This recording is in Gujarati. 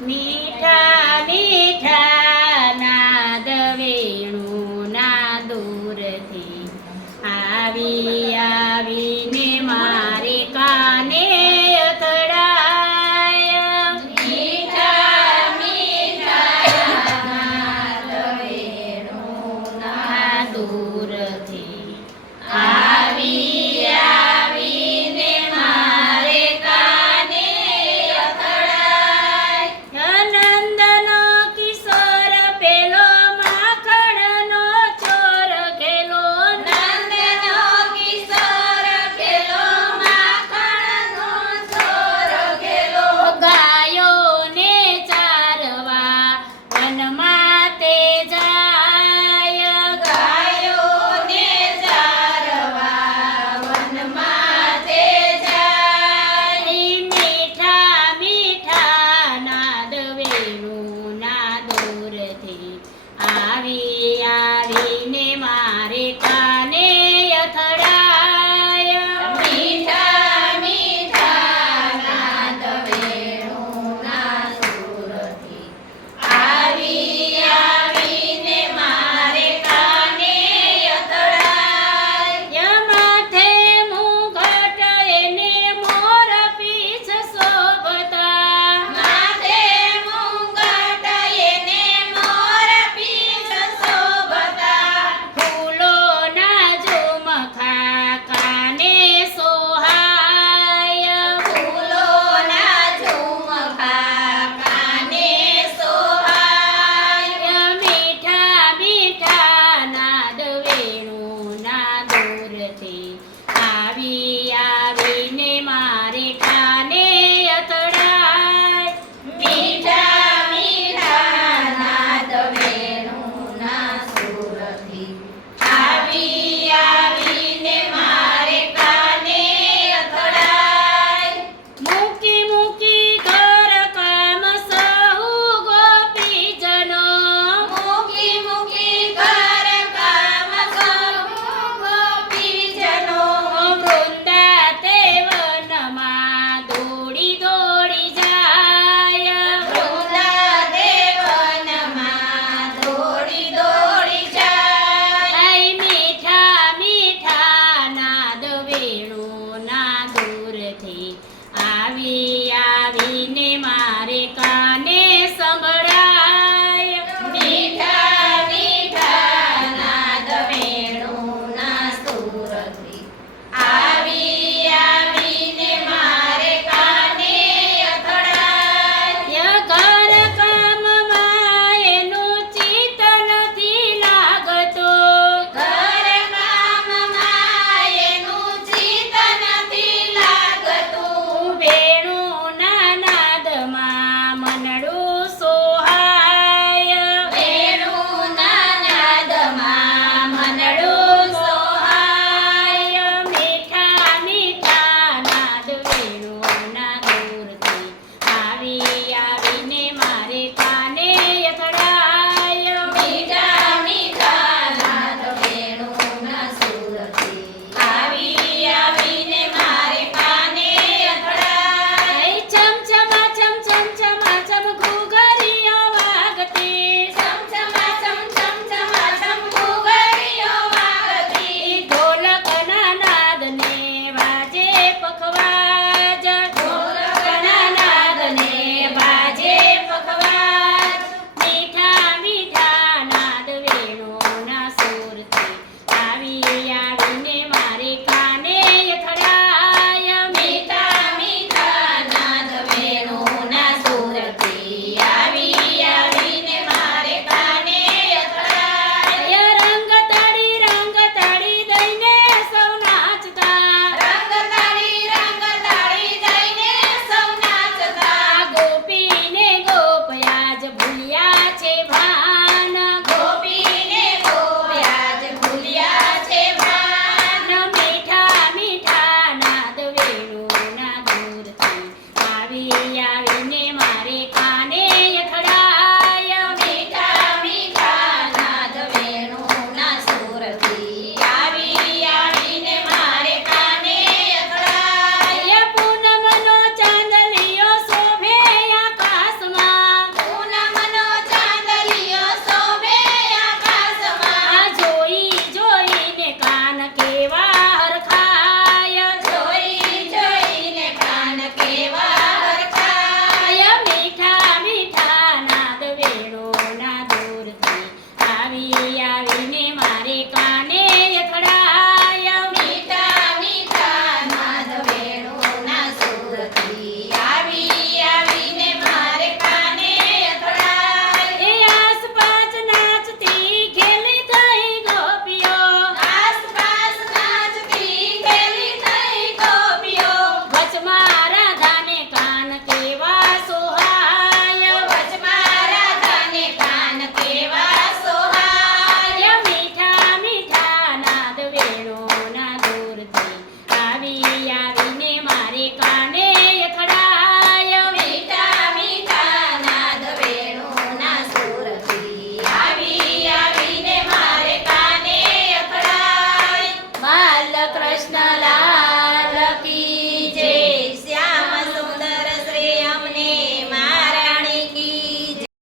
મીઠા મીઠા નાદ વેણુના દૂરથી આવી આવીને મારે કાને અથડાય. મીઠા મીઠા નાદ વેણુના દૂરથી આવી આવીને મારે કાને અથડાય. નંદનો કિશોર પેલો માખણનો ચોર ખેલો. નંદનો કિશોર પેલો માખણનો ચોર ખેલો. ગાયોને ચારવા વનમાં તે જાય. ગાયોને ચારવા વનમાં તે જાય. મીઠા મીઠા નાદ વેણુના દૂરથી આવી આવીને મારે કાને અથડાય. મીઠા મીઠા નાદ વેણુના દૂરથી આવી આવીને મારે કાને અથડાય. માથે મુગટ એને મોર પીછ શોભતા. માથે મુગટ એને મોર પીછ શોભતા. ફૂલોના ઝુમખા કાને સોહાય. ફૂલોના ઝુમખા કાને સોહાય. મીઠા મીઠા નાદ વેણુના દૂરથી આવી આવીને મારે કાને અથડાય. મીઠા મીઠા નાદ વેણુના સુરથી આવી આવીને મારે કાને અથડાય. મૂકી મૂકી ઘર કામ સહુ ગોપીજનો. મૂકી મૂકી ઘર કામ સહુ ગોપીજનો. વૃંદા તે વનમાં દોડી દોડી જાય. વૃંદા તે વનમાં દોડી દોડી જાય. મીઠા મીઠા નાદ વેણુના દૂરથી આવી આવીને મારે કાને સંભળાય. મીઠા મીઠા નાદ વેણુના સુરથી આવી આવીને મારે કાને અથડાય. ઘર કામમાં એનું ચિત્ત નથી લાગતો. ઘર કામમાં એનું ચિત્ત નથી લાગતું. વેણુના નાદમાં મનડું સોહાય. વેણુના નાદમાં મનડું સોહાય. મીઠા મીઠા નાદ વેણુના દૂરથી આવી